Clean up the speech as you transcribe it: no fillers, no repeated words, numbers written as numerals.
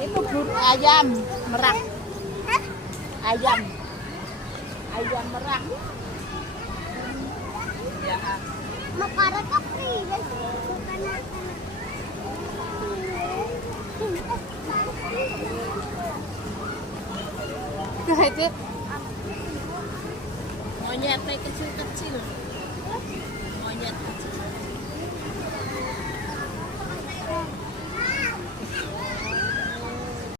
Itu ayam merak. Ayam. Ayam merak. Ya. Makanan kapri. Makanan. Itu monyet kecil-kecil.